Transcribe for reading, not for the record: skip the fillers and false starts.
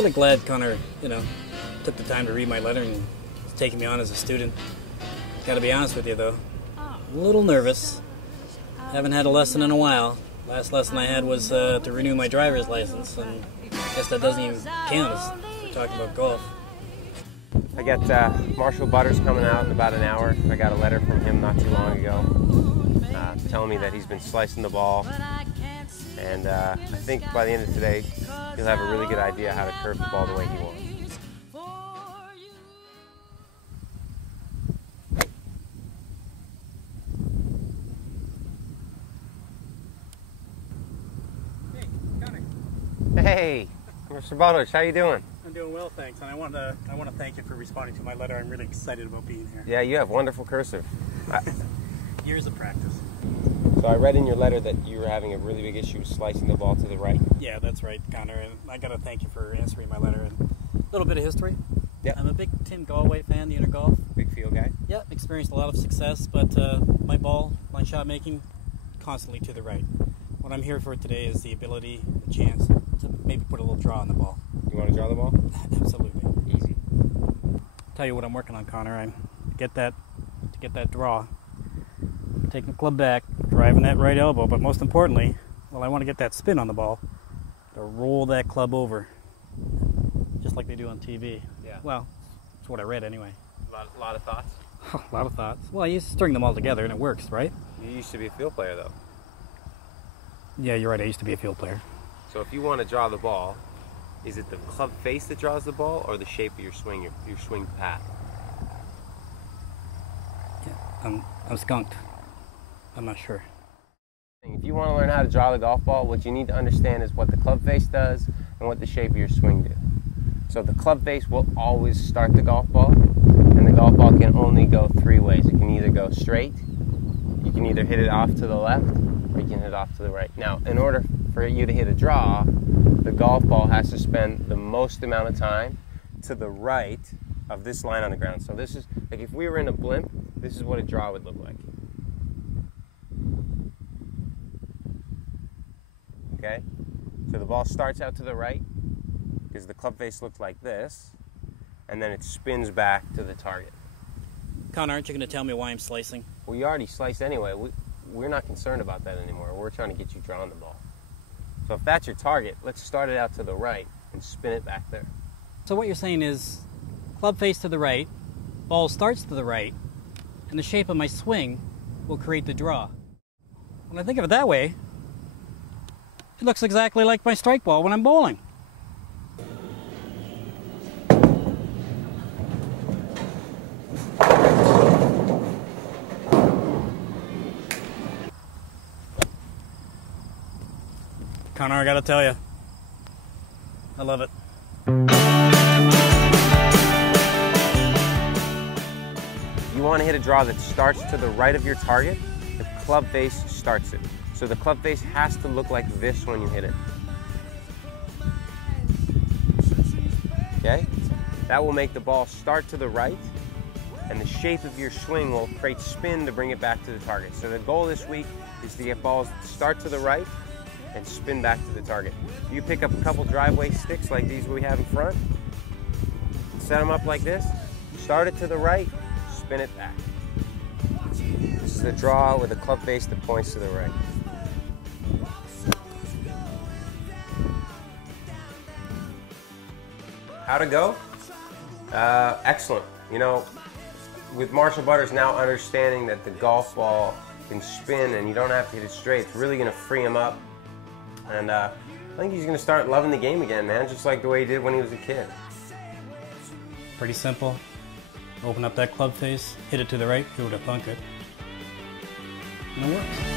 really glad Connor, took the time to read my letter and taking me on as a student. Gotta be honest with you though, I'm a little nervous. Haven't had a lesson in a while. Last lesson I had was to renew my driver's license, and I guess that doesn't even count as we're talking about golf. I got Marshal Butters coming out in about an hour. I got a letter from him not too long ago telling me that he's been slicing the ball, and I think by the end of today he'll have a really good idea how to curve the ball the way he wants. Hey, Mr. Butters, how you doing? I'm doing well, thanks, and I want to thank you for responding to my letter. I'm really excited about being here. Yeah, you have wonderful cursive. Years of practice. So I read in your letter that you were having a really big issue slicing the ball to the right. Yeah, that's right, Connor, and I got to thank you for answering my letter. And a little bit of history. Yeah. I'm a big Tim Galway fan, the Unit Golf. Big field guy? Yeah, experienced a lot of success, but my shot making, constantly to the right. What I'm here for today is the ability, the chance to maybe put a little draw on the ball. You want to draw the ball? Absolutely. Easy. Tell you what I'm working on, Connor. I get that draw. Taking the club back, driving that right elbow, but most importantly, I want to get that spin on the ball to roll that club over, just like they do on TV. Yeah. Well, that's what I read anyway. A lot of thoughts? A lot of thoughts. Well, you string them all together and it works, right? You used to be a field player, though. Yeah, you're right. I used to be a field player. So if you want to draw the ball, is it the club face that draws the ball, or the shape of your swing, your swing path? Yeah, I'm skunked. I'm not sure. If you want to learn how to draw the golf ball, what you need to understand is what the club face does and what the shape of your swing do. So the club face will always start the golf ball, and the golf ball can only go three ways. It can either go straight, you can either hit it off to the left, or you can hit it off to the right. Now, in order for you to hit a draw, the golf ball has to spend the most amount of time to the right of this line on the ground. So this is, like if we were in a blimp, this is what a draw would look like. Okay? So the ball starts out to the right, because the club face looks like this, and then it spins back to the target. Connor, aren't you going to tell me why I'm slicing? Well, you already sliced anyway. We're not concerned about that anymore. We're trying to get you drawing the ball. So if that's your target, let's start it out to the right and spin it back there. So what you're saying is club face to the right, ball starts to the right, and the shape of my swing will create the draw. When I think of it that way, it looks exactly like my strike ball when I'm bowling. Connor, I gotta tell you, I love it. You want to hit a draw that starts to the right of your target, the club face starts it. So the club face has to look like this when you hit it. Okay? That will make the ball start to the right, and the shape of your swing will create spin to bring it back to the target. So the goal this week is to get balls that start to the right and spin back to the target. You pick up a couple driveway sticks like these we have in front, set them up like this, start it to the right, spin it back. This is the draw with a club face that points to the right. How to go? Excellent. You know, with Marshal Butters now understanding that the golf ball can spin and you don't have to hit it straight, it's really going to free him up. And I think he's going to start loving the game again, man, just like the way he did when he was a kid. Pretty simple. Open up that club face, hit it to the right, who would have thunk it? And it works.